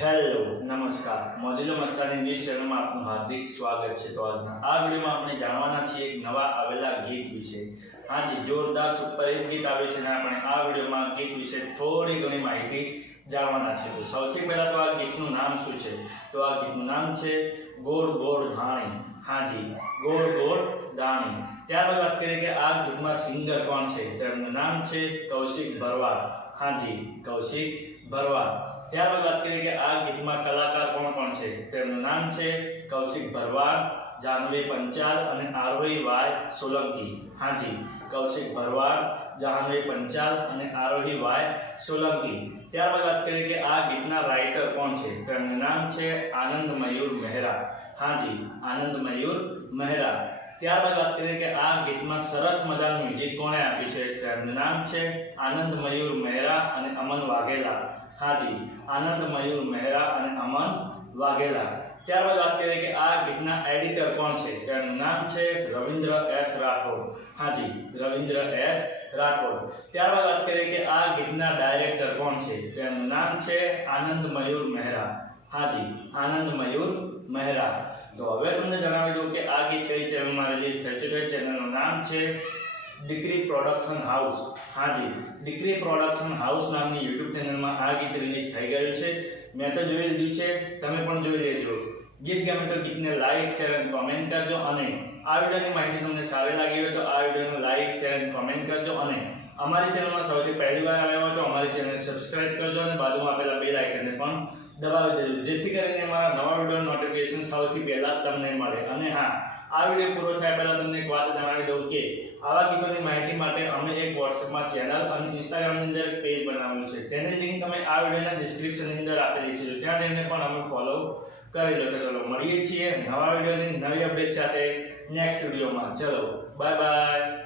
Hello નમસ્કાર મોજીલો Mastani news ચેનલમાં આપનું હાર્દિક સ્વાગત છે। તો આજના આ વિડીયોમાં આપણે જાણવાના છીએ એક નવા આવેલા ગીત વિશે। હાજી જોરદાર સુપર હિટ ગીત આવે છે અને આપણે આ વિડીયોમાં ગીત વિશે થોડી ઘણી માહિતી જાણવાના છે। તો સૌથી પહેલા તો આ ગીતનું નામ શું છે? તો આ ગીતનું નામ છે ગોળ ગોળ ધાણી। હાજી ગોળ ગોળ ધાણી। ત્યારબાદ વાત કરીએ કે આ ગીતમાં સિંગર કોણ છે? તો એમનું નામ છે કૌશિક ભરવાડ। હાજી કૌશિક ભરવાડ। ત્યારબાદ વાત કરીએ કે આ ગીતમાં કલાકાર કોણ કોણ છે? તો એમનું નામ છે કૌશિક ભરવાડ, જાહ્નવી પંચાલ અને આરોહી વાય સોલંકી। હાજી કૌશિક ભરવાડ, જાહ્નવી પંચાલ અને આરોહી વાય સોલંકી। ત્યારબાદ વાત કરીએ કે આ ગીતના રાઇટર કોણ છે? તો એમનું નામ છે આનંદ મયુર મહેરા। હાજી આનંદ મયુર મહેરા। ત્યારબાદ વાત કરીએ કે આ ગીતમાં સરસ મજાનું મ્યુઝિક કોણે આપ્યું છે? તો એમનું નામ છે આનંદ મયુર મહેરા અને અમન વાઘેલા। હાજી આનંદ મયુર મહેરા અને અમન વાઘેલા। ત્યારબાદ વાત કરીએ કે આ ગીતના એડિટર કોણ છે? તો એમનું નામ છે રવિન્દ્ર એસ રાઠોડ। હાજી રવિન્દ્ર એસ રાઠોડ। ત્યારબાદ વાત કરીએ કે આ ગીતના ડાયરેક્ટર કોણ છે? તો એમનું નામ છે આનંદ મયુર મહેરા। હાજી આનંદ મયુર મહેરા। તો હવે તમને જણાવી દઉં કે આ ગીત કઈ ચેનલમાં રિલીઝ થયું છે? તો એ ચેનલનું નામ છે દીકરી પ્રોડક્શન હાઉસ। હાજી દીકરી પ્રોડક્શન હાઉસ નામની યુટ્યુબ ચેનલમાં આ ગીત રિલીઝ થઈ ગયું છે। મેં તો જોઈ લીધું છે, તમે પણ જોઈ લેજો। ગીત ગમે તો ગીતને લાઈક શેર અને કોમેન્ટ કરજો અને આ વિડીયોની માહિતી તમને સારી લાગી હોય તો આ વિડીયોને લાઈક શેર અને કોમેન્ટ કરજો અને અમારી ચેનલમાં સૌથી પહેલી વાર આવ્યા હોય તો અમારી ચેનલ સબસ્ક્રાઇબ કરજો અને બાજુમાં આપેલા બેલ આઇકનને પણ દબાવી દેજો, જેથી કરીને અમારા નવા વિડીયો નોટિફિકેશન સૌથી પહેલા તમને મળે। અને હા, આ વિડીયો પૂરો થાય પહેલા તમને એક વાત જણાવી દઉં કે આવા ગીતોની માહિતી માટે અમે એક વોટ્સએપમાં ચેનલ અને ઇન્સ્ટાગ્રામની અંદર એક પેજ બનાવેલું છે, તેની લિંક તમે આ વિડીયોના ડિસ્ક્રિપ્શનની અંદર આપેલી છે, ત્યાં જઈને પણ અમે ફોલો કરી લો। તો ચલો મળીએ છીએ નવા વિડીયોની નવી અપડેટ સાથે નેક્સ્ટ વિડીયોમાં। ચલો બાય બાય।